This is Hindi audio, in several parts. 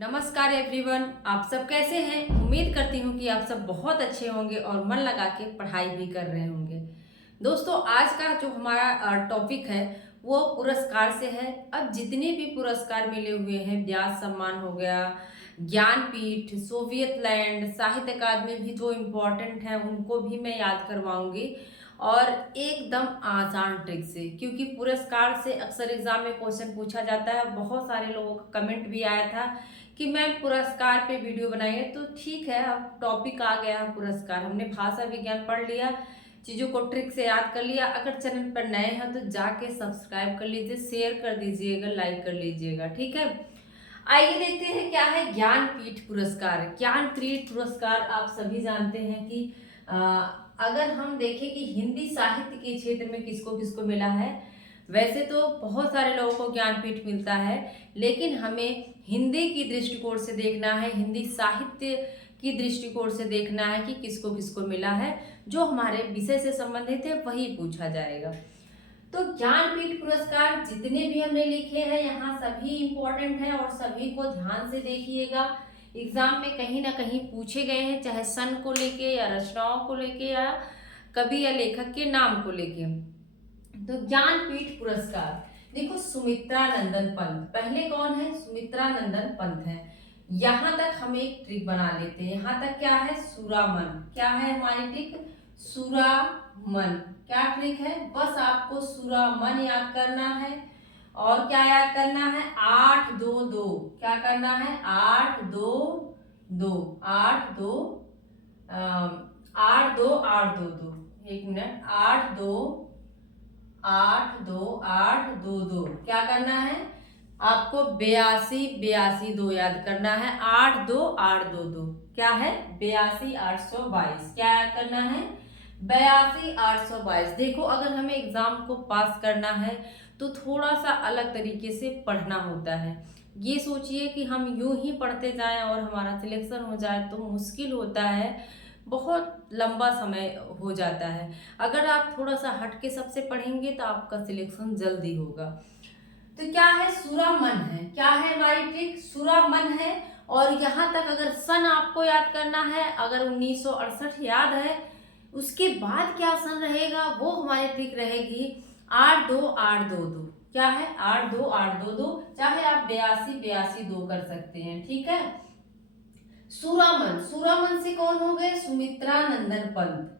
नमस्कार एवरीवन, आप सब कैसे हैं। उम्मीद करती हूँ कि आप सब बहुत अच्छे होंगे और मन लगा के पढ़ाई भी कर रहे होंगे। दोस्तों, आज का जो हमारा टॉपिक है वो पुरस्कार से है। अब जितने भी पुरस्कार मिले हुए हैं, व्यास सम्मान हो गया, ज्ञानपीठ, सोवियत लैंड, साहित्य अकादमी भी जो इम्पोर्टेंट है उनको भी मैं याद करवाऊंगी और एकदम आसान ट्रिक से, क्योंकि पुरस्कार से अक्सर एग्जाम में क्वेश्चन पूछा जाता है। बहुत सारे लोगों का कमेंट भी आया था कि मैम पुरस्कार पे वीडियो बनाइए। तो ठीक है, अब टॉपिक आ गया है पुरस्कार। हमने भाषा विज्ञान पढ़ लिया, चीज़ों को ट्रिक से याद कर लिया। अगर चैनल पर नए हैं तो जाके सब्सक्राइब कर लीजिए, शेयर कर दीजिएगा, लाइक कर लीजिएगा, ठीक है। आइए देखते हैं क्या है ज्ञानपीठ पुरस्कार। ज्ञानपीठ पुरस्कार आप सभी जानते हैं कि अगर हम देखें कि हिंदी साहित्य के क्षेत्र में किसको किसको मिला है। वैसे तो बहुत सारे लोगों को ज्ञानपीठ मिलता है, लेकिन हमें हिंदी की दृष्टिकोण से देखना है, हिंदी साहित्य की दृष्टिकोण से देखना है कि किसको किसको मिला है। जो हमारे विषय से संबंधित है वही पूछा जाएगा। तो ज्ञानपीठ पुरस्कार जितने भी हमने लिखे हैं यहाँ सभी इम्पोर्टेंट है और सभी को ध्यान से देखिएगा। एग्जाम में कहीं ना कहीं पूछे गए हैं, चाहे सन को लेके या रचनाओं को लेके या कवि या लेखक के नाम को लेके। तो ज्ञानपीठ पुरस्कार देखो, सुमित्रा नंदन पंत पहले कौन है? सुमित्रा नंदन पंत है। यहाँ तक हम एक ट्रिक बना लेते हैं। यहाँ तक क्या है? सुरामन। क्या है हमारी ट्रिक? सुरामन। क्या ट्रिक है? बस आपको सुरामन याद करना है। और क्या याद करना है? 8-2-2। क्या करना है? 8-2-2। 8-2 8-2-8-2-2। एक मिनट, 8-2-8-2-8-2-2। क्या करना है आपको? 82-82-2 याद करना है। 8-2-8-2-2 क्या है? 82-822। क्या याद करना है? 82-822। देखो, अगर हमें एग्जाम को पास करना है तो थोड़ा सा अलग तरीके से पढ़ना होता है। ये सोचिए कि हम यूं ही पढ़ते जाएं और हमारा सिलेक्शन हो जाए तो मुश्किल होता है, बहुत लंबा समय हो जाता है। अगर आप थोड़ा सा हट के सबसे पढ़ेंगे तो आपका सिलेक्शन जल्दी होगा। तो क्या है? सुरामन है। क्या है हमारी ट्रिक? सुरामन है। और यहाँ तक अगर सन आपको याद करना है, अगर 1968 याद है, उसके बाद क्या सन रहेगा वो हमारी ट्रिक रहेगी 8-2-8-2-2। क्या है? 8-2-8-2-2। चाहे आप 82-82-2 कर सकते हैं, ठीक है। सुरामन, सुरामन से कौन हो गए? सुमित्रा नंदन पंत।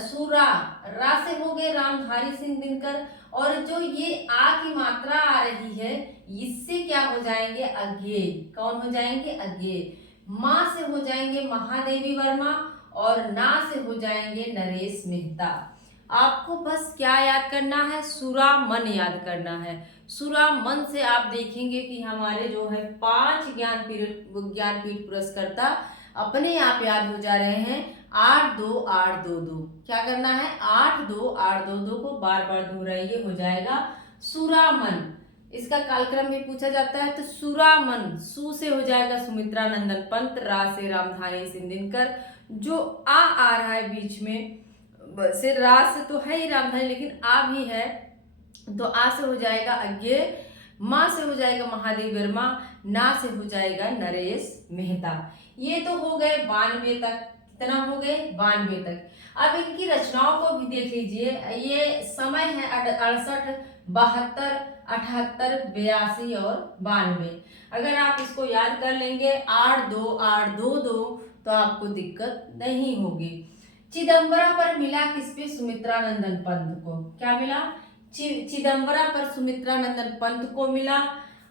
सुरा, रा से हो गए रामधारी सिंह दिनकर। और जो ये आ की मात्रा आ रही है, इससे क्या हो जाएंगे? अज्ञे। कौन हो जाएंगे? अज्ञे। माँ से हो जाएंगे महादेवी वर्मा और ना से हो जाएंगे नरेश मेहता। आपको बस क्या याद करना है? सुरामन याद करना है। सुरामन से आप देखेंगे कि हमारे जो है 5 ज्ञानपीठ पुरस्कर्ता अपने आप याद हो जा रहे हैं। 8-2-8-2-2। क्या करना है? 8-2-8-2-2 को बार बार दोहराइए, हो जाएगा सुरामन। इसका कालक्रम भी पूछा जाता है। तो सुरामन, सु से हो जाएगा सुमित्रा नंदन पंत, रा से रामधारी सिंह दिनकर। जो आ रहा है बीच में, से रा से तो है ही रामधारी, लेकिन आ भी है, तो आ से हो जाएगा अज्ञे, माँ से हो जाएगा महादेव वर्मा, ना से हो जाएगा नरेश मेहता। ये तो हो गए 92 तक। कितना हो गए? 92 तक। अब इनकी रचनाओं को भी देख लीजिए। ये समय है 68, 72, 78, 82 और 92। अगर आप इसको याद कर लेंगे 8-2-8-2-2 तो आपको दिक्कत नहीं होगी। चिदम्बरा पर मिला किस पे? सुमित्रा नंदन पंत को। क्या मिला? चिदम्बरा पर सुमित्रा नंदन पंत को मिला।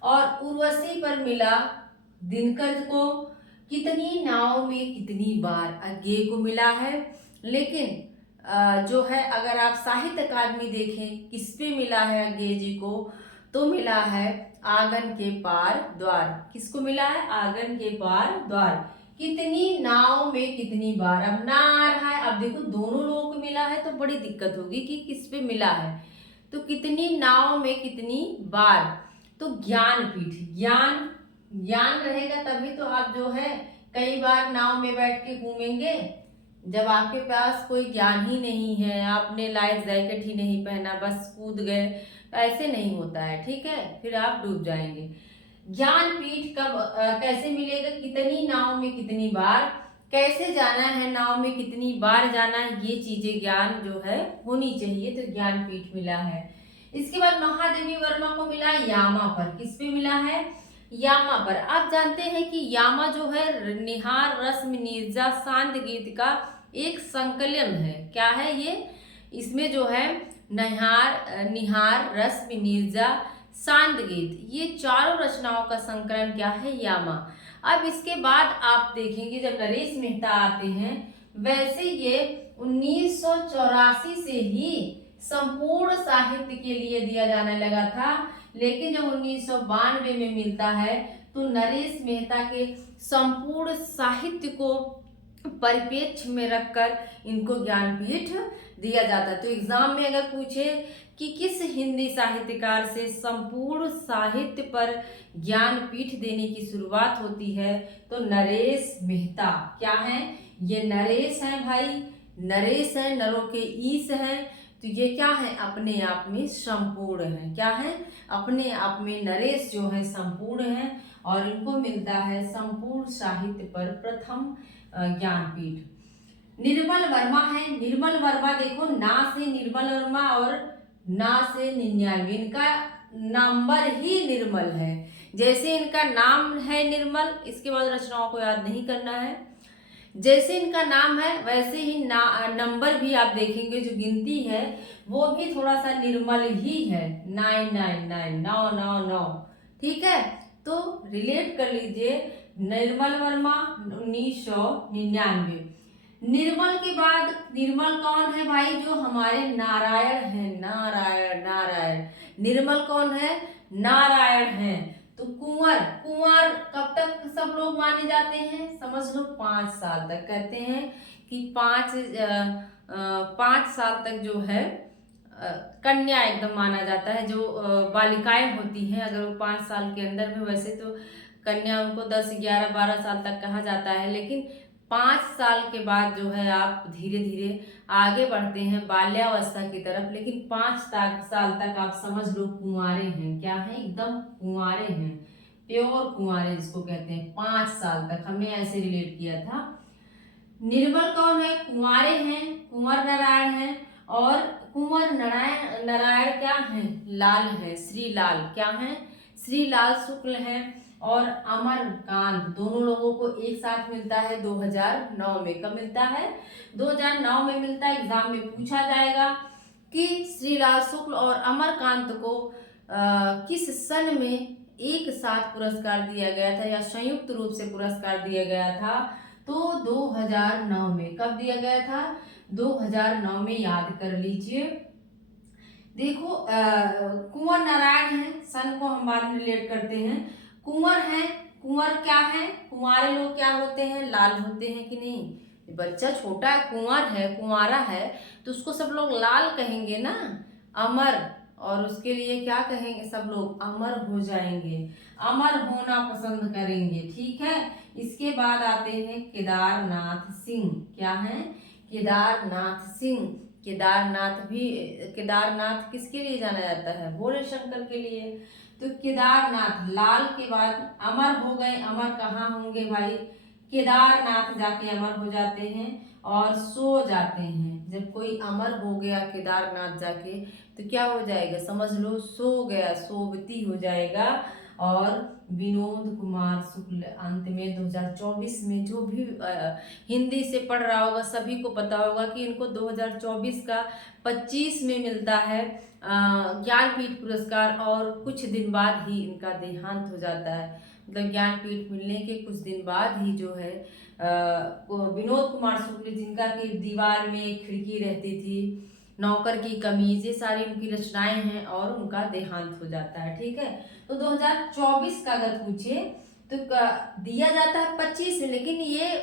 और उर्वशी पर मिला दिनकर को। कितनी नाव में कितनी बार? अज्ञे को मिला है। लेकिन जो है, अगर आप साहित्य अकादमी देखें किस पे मिला है अज्ञे जी को, तो मिला है आंगन के पार द्वार। किसको मिला है? आंगन के पार द्वार। कितनी नाव में कितनी बार? अब ना आ रहा है। अब देखो, दोनों लोगों को मिला है तो बड़ी दिक्कत होगी कि किस पे मिला है। तो कितनी नाव में कितनी बार? तो ज्ञानपीठ, ज्ञान ज्ञान रहेगा तभी तो आप जो है कई बार नाव में बैठ के घूमेंगे। जब आपके पास कोई ज्ञान ही नहीं है, आपने लाइफ जैकेट ही नहीं पहना, बस कूद गए, तो ऐसे नहीं होता है, ठीक है, फिर आप डूब जाएंगे। ज्ञानपीठ कब कैसे मिलेगा, कितनी नाव में कितनी बार, कैसे जाना है, नाव में कितनी बार जाना है, ये चीजें ज्ञान जो है होनी चाहिए, तो ज्ञानपीठ मिला है। इसके बाद महादेवी वर्मा को मिला यामा पर। किस पे मिला है? यामा पर। आप जानते हैं कि यामा जो है निहार रस्म नीरजा शांत गीत का एक संकलन है। क्या है ये? इसमें जो है निहार रस्म नीरजा शांत गीत, ये चारों रचनाओं का संकलन क्या है? यामा। अब इसके बाद आप देखेंगे जब नरेश मेहता आते हैं, वैसे ये 1984 से ही संपूर्ण साहित्य के लिए दिया जाने लगा था, लेकिन जब 1992 में मिलता है तो नरेश मेहता के संपूर्ण साहित्य को परिप्रेक्ष्य में रखकर इनको ज्ञानपीठ दिया जाता है। तो एग्जाम में अगर पूछे कि किस हिंदी साहित्यकार से संपूर्ण साहित्य पर ज्ञानपीठ देने की शुरुआत होती है, तो नरेश मेहता। क्या है ये? नरेश है भाई, नरेश है, नरों के ईश है, तो ये क्या है? अपने आप में संपूर्ण है। क्या है? अपने आप में नरेश जो है संपूर्ण है, और इनको मिलता है संपूर्ण साहित्य पर प्रथम ज्ञानपीठ। निर्मल वर्मा है। निर्मल वर्मा देखो, ना से निर्मल वर्मा और ना से 99, इनका नंबर ही निर्मल है। जैसे इनका नाम है निर्मल, इसके बाद रचनाओं को याद नहीं करना है। जैसे इनका नाम है वैसे ही नंबर भी आप देखेंगे, जो गिनती है वो भी थोड़ा सा निर्मल ही है, 999, 999। ठीक है, तो रिलेट कर लीजिए। निर्मल वर्मा 1999। निर्मल के बाद निर्मल कौन है भाई? जो हमारे नारायण है, नारायण नारायण। निर्मल कौन है? नारायण है। तो कुंवर, कुंवर कब तक सब लोग माने जाते हैं? समझ लो 5 साल तक। कहते हैं कि 5 साल तक जो है कन्या एकदम माना जाता है। जो बालिकाएं होती हैं, अगर वो 5 साल के अंदर में, वैसे तो कन्या उनको 10, 11, 12 साल तक कहा जाता है, लेकिन 5 साल के बाद जो है आप धीरे धीरे आगे बढ़ते हैं बाल्यावस्था की तरफ, लेकिन 5 साल तक आप समझ लो कुंवारे हैं। क्या है? एकदम कुंवारे हैं, प्योर कुंवारे जिसको कहते हैं। 5 साल तक हमने ऐसे रिलेट किया था। निर्मल कौन है? कुंवारे हैं, कुंवर नारायण हैं। और कुंवर नारायण क्या है? लाल है, श्री लाल। क्या है? श्री लाल शुक्ल हैं। और अमरकांत, दोनों लोगों को एक साथ मिलता है 2009 में। कब मिलता है? 2009 में मिलता है। एग्जाम में पूछा जाएगा कि श्रीलाल शुक्ल और अमरकांत को किस सन में एक साथ पुरस्कार दिया गया था, या संयुक्त रूप से पुरस्कार दिया गया था? तो 2009 में। कब दिया गया था? 2009 में। याद कर लीजिए। देखो कुंवर नारायण है, सन को हम बाद में रिलेट करते हैं। कुंवर है, कुंवर क्या है? कुंवारे लोग क्या होते हैं? लाल होते हैं कि नहीं? बच्चा छोटा है, कुंवर है, कुंवारा है, तो उसको सब लोग लाल कहेंगे ना। अमर, और उसके लिए क्या कहेंगे सब लोग? अमर हो जाएंगे, अमर होना पसंद करेंगे। ठीक है। इसके बाद आते हैं केदारनाथ सिंह। क्या है? केदारनाथ सिंह। केदारनाथ किसके लिए जाना जाता है? भोले शंकर के लिए। तो केदारनाथ, लाल के बाद अमर हो गए। अमर कहाँ होंगे भाई? केदारनाथ जाके अमर हो जाते हैं और सो जाते हैं। जब कोई अमर हो गया केदारनाथ जाके, तो क्या हो जाएगा? समझ लो सो गया, सोबती हो जाएगा। और विनोद कुमार शुक्ल अंत में 2024 में, जो भी हिंदी से पढ़ रहा होगा सभी को पता होगा कि इनको 2024 का 25 में मिलता है ज्ञानपीठ पुरस्कार, और कुछ दिन बाद ही इनका देहांत हो जाता है। मतलब ज्ञानपीठ मिलने के कुछ दिन बाद ही जो है विनोद कुमार शुक्ल, जिनका की दीवार में एक खिड़की रहती थी, नौकर की कमीज, ये सारी उनकी रचनाएं हैं, और उनका देहांत हो जाता है। ठीक है। तो 2024 का अगर पूछे तो दिया जाता है 25 में, लेकिन ये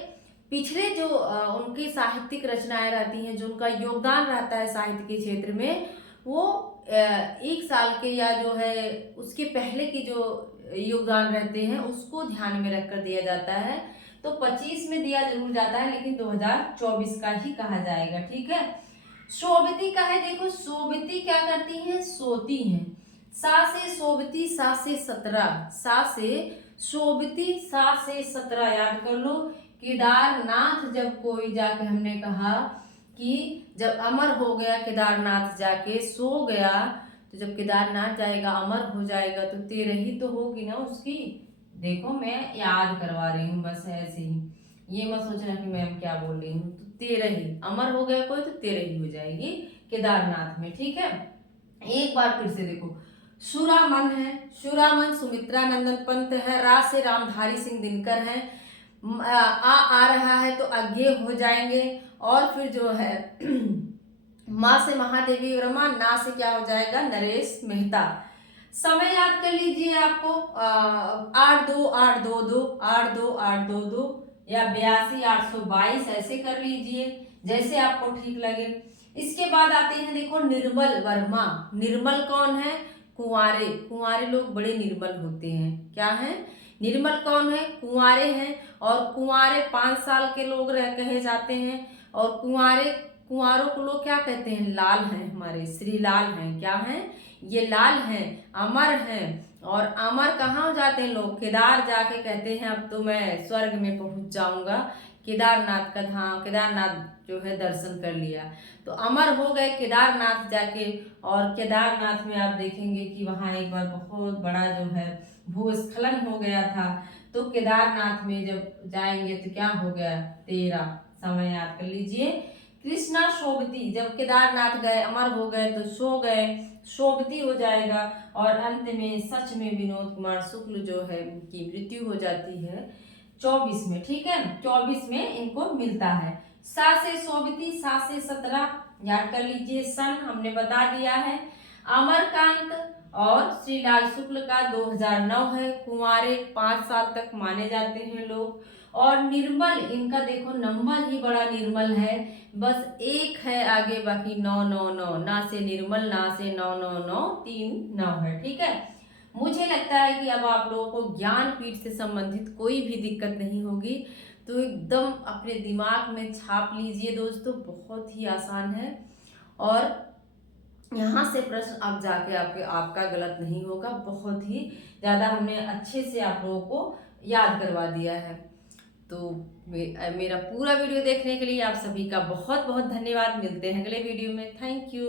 पिछले जो उनकी साहित्यिक रचनाएं रहती हैं, जो उनका योगदान रहता है साहित्य के क्षेत्र में, वो 1 साल के या जो है उसके पहले की जो योगदान रहते हैं उसको ध्यान में रखकर दिया जाता है। तो 25 में दिया जरूर जाता है, लेकिन 2024 का ही कहा जाएगा। ठीक है। सोबती का है। देखो सोबती क्या करती हैं? सोती हैं। सा से सोबती सा से 17, सा से सोबती सा से 17 याद कर लो। केदारनाथ जब कोई जाके, हमने कहा कि जब अमर हो गया केदारनाथ जाके सो गया, तो जब केदारनाथ जाएगा अमर हो जाएगा तो तेरही तो होगी ना उसकी। देखो मैं याद करवा रही हूँ बस ऐसे ही, ये मत सोचना कि मैम क्या बोल रही हूँ। तो तेरही अमर हो गया कोई तो तेरही हो जाएगी केदारनाथ में, ठीक है। एक बार फिर से देखो, सुरामन है, सुरामन सुमित्रा नंदन पंत है, रा से रामधारी सिंह दिनकर है, आ रहा है तो अज्ञे हो जाएंगे, और फिर जो है माँ से महादेवी वर्मा, ना से क्या हो जाएगा नरेश मेहता। समय याद कर लीजिए आपको 82 822 82 822 या 82 822 ऐसे कर लीजिए जैसे आपको ठीक लगे। इसके बाद आते हैं देखो निर्मल वर्मा। निर्मल कौन है? कुंवारे, कुंवारे लोग बड़े निर्मल होते हैं। क्या है? निर्मल कौन है? कुंवारे हैं, और कुंवारे 5 साल के लोग कहे जाते हैं, और कुंवारे कुंवारों को लोग क्या कहते हैं? लाल हैं, हमारे श्री लाल हैं। क्या हैं? ये लाल हैं, अमर हैं। और अमर कहाँ हो जाते हैं लोग? केदार जाके कहते हैं अब तो मैं स्वर्ग में पहुंच जाऊंगा, केदारनाथ का धाम, केदारनाथ जो है दर्शन कर लिया तो अमर हो गए केदारनाथ जाके। और केदारनाथ में आप देखेंगे कि वहाँ एक बार बहुत बड़ा जो है भूस्खलन हो गया था, तो केदारनाथ में जब जाएंगे तो क्या हो गया? 13। समय याद कर लीजिए। कृष्णा शोभती, जब केदारनाथ गए अमर हो गए तो सो गए, शोभती हो जाएगा। और अंत में सच में विनोद कुमार शुक्ल जो है उनकी मृत्यु हो जाती है 24 में, ठीक है। 24 में इनको मिलता है। सा से शोभती सा से 17 याद कर लीजिए। सन हमने बता दिया है। अमरकांत और श्रीलाल शुक्ल का 2009 है। कुंवारे 5 साल तक माने जाते हैं लोग। और निर्मल, इनका देखो नंबर ही बड़ा निर्मल है, बस एक है आगे, बाकी 999, ना से निर्मल ना से 999, 3 9 है, ठीक है। मुझे लगता है कि अब आप लोगों को ज्ञानपीठ से संबंधित कोई भी दिक्कत नहीं होगी, तो एकदम अपने दिमाग में छाप लीजिए दोस्तों, बहुत ही आसान है। और यहाँ से प्रश्न अब जाके आपका गलत नहीं होगा, बहुत ही ज़्यादा हमने अच्छे से आप लोगों को याद करवा दिया है। तो मेरा पूरा वीडियो देखने के लिए आप सभी का बहुत बहुत धन्यवाद। मिलते हैं अगले वीडियो में। Thank you.